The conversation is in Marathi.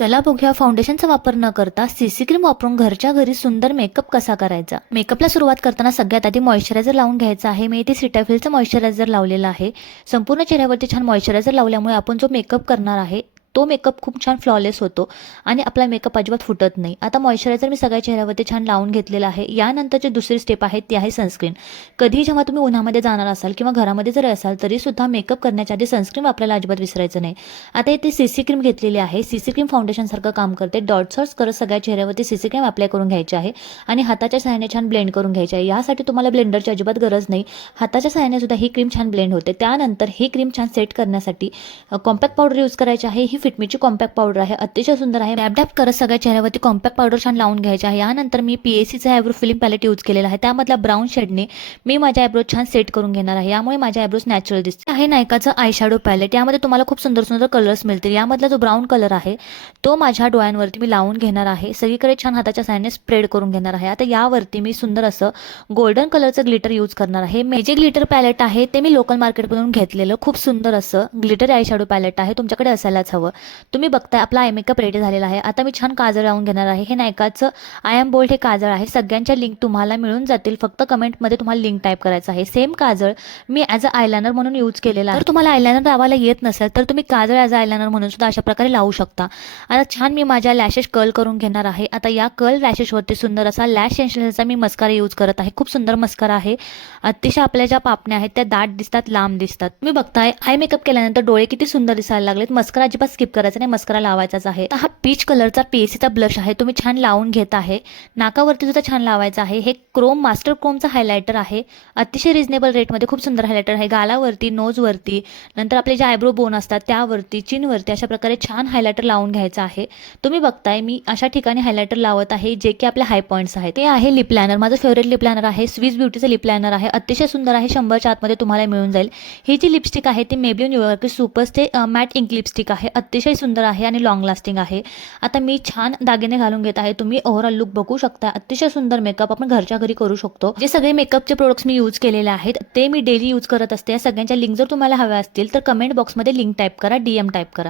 चला बघूया फाउंडेशनचा वापर न करता सीसी क्रीम वापरून घरच्या घरी सुंदर मेकअप कसा करायचा। मेकअपला सुरुवात करताना सगळ्यात आधी मॉइश्चरायझर लावून घ्यायचा आहे। मी इथे सिटाफिलचं मॉइश्चरायझर लावलेलं आहे। संपूर्ण चेहऱ्यावरती छान मॉइश्चरायझर लावल्यामुळे आपण जो मेकअप करणार आहे तो मेकअप खूप छान फ्लॉलेस होतो आणि आपला मेकअप अजिबात फुटत नाही। आता मॉइश्चरायझर मी सगळ्या चेहऱ्यावरती छान लावून घेतलेलं आहे। यानंतरची दुसरी स्टेप आहे ती आहे सनस्क्रीन। कधी जेव्हा तुम्ही उन्हामध्ये जाणार असाल किंवा घरामध्ये जरी असाल तरी सुद्धा मेकअप करण्याच्या आधी सनस्क्रीन वापरायला अजिबात विसरायचं नाही। आता इथे सीसी क्रीम घेतलेली आहे। सीसी क्रीम फाउंडेशन सारखं काम करते। डॉट सर्च करत सगळ्या चेहऱ्यावरती सीसी क्रीम अप्लाय करून घ्यायची आहे आणि हाताच्या सहाय्याने छान ब्लेंड करून घ्यायची आहे। यासाठी तुम्हाला ब्लेंडरची अजिबात गरज नाही, हाताच्या सहाय्याने सुद्धा ही क्रीम छान ब्लेंड होते। त्यानंतर ही क्रीम छान सेट करण्यासाठी कॉम्पॅक्ट पावडर यूज करायची आहे। ही फिटमीची कॉम्पॅक्ट पावडर आहे, अतिशय सुंदर आहे। डॅब डॅब करत सगळ्या चेहऱ्यावरती कॉम्पॅक्ट पावडर छान लावून घ्यायचे आहे। यानंतर मी पीएसीचा आयब्रो फिलिंग पॅलेट यूज केलेला आहे। त्यामधल्या ब्राऊन शेडने मी माझ्या आयब्रो छान सेट करून घेणार आहे। यामुळे माझ्या आयब्रोज नॅचरल दिसते आहे। नायकाचं आय शॅडो पॅलेट, यामध्ये तुम्हाला खूप सुंदर सुंदर कलर्स मिळतील। यामधला जो ब्राऊन कलर आहे तो माझ्या डोळ्यांवरती मी लावून घेणार आहे। सगळीकडे छान हाताच्या साहाय्याने स्प्रेड करून घेणार आहे। आता यावरती मी सुंदर असं गोल्डन कलरचं ग्लिटर यूज करणार आहे। जे ग्लिटर पॅलेट आहे ते मी लोकल मार्केटमधून घेतलेलं खूप सुंदर असं ग्लिटर आय शॅडो पॅलेट आहे, तुमच्याकडे असायलाच हवं। तुम्ही बघताय आपला आय मेकअप रेडी झालेला आहे। आता मी छान काजळ लावून घेणार आहे। हे नायकाचं आय एम बोल्ड हे काजळ आहे। सगळ्यांच्या लिंक तुम्हाला मिळून जातील, फक्त कमेंटमध्ये तुम्हाला लिंक टाईप करायचं आहे। सेम काजळ मी ॲज अ आयलायनर म्हणून यूज केलेला आहे। जर तुम्हाला आयलायनर लावायला येत नसेल तर तुम्ही काजळ ॲज अ आयलायनर म्हणून सुद्धा अशा प्रकारे लावू शकता। आता छान मी माझ्या लॅशेस कर्ल करून घेणार आहे। आता या कर्ल लॅशेसवरती सुंदर असा लॅश एक्सटेन्शनचा मी मस्कारा यूज करत आहे। खूप सुंदर मस्कारा आहे। अतिशय आपल्या ज्या पापण्या आहेत त्या दाट दिसतात, लांब दिसतात। तुम्ही बघताय आय मेकअप केल्यानंतर डोळे किती सुंदर दिसायला लागलेत। मस्कारा अजिबात स्किप करायचा नाही, मस्कारा लावायचाच आहे। हा पीच कलरचा पीएसीचा ब्लश आहे, तुम्ही छान लावून घेत आहे। नाकावरती सुद्धा छान लावायचा आहे। हे क्रोम मास्टर क्रोमचा हायलायटर आहे, अतिशय रिजनेबल रेटमध्ये खूप सुंदर हायलायटर आहे। गालावरती, नोजवरती, नंतर आपले जे आयब्रो बोन असतात त्यावरती, चिनवरती अशा प्रकारे छान हायलायटर लावून घ्यायचं आहे। तुम्ही बघताय मी अशा ठिकाणी हायलायटर लावत आहे जे की आपले हाय पॉईंट्स आहेत। ते आहे लिप लायनर, माझं फेवरेट लिप लायनर आहे, स्विस ब्युटीचं लिप लायनर आहे। अतिशय सुंदर आहे, 100च्या आतमध्ये तुम्हाला मिळून जाईल। ही जी लिपस्टिक आहे ती मेबलिन न्यूयॉर्क सुपर्स ते मॅट इंक लिपस्टिक आहे, अतिशय सुंदर आहे आणि लॉंग लास्टिंग आहे। आता मी छान दागिने घालून घेत आहे। तुम्ही ओव्हरऑल लुक बघू शकता, अतिशय सुंदर मेकअप आपण घरच्या घरी करू शकतो। जे सगळे मेकअपचे प्रोडक्ट्स मी यूज केलेले आहेत ते मी डेली यूज करत असते। या सगळ्यांच्या लिंक जर तुम्हाला हव्या असतील तर कमेंट बॉक्समध्ये लिंक टाईप करा, DM टाईप करा।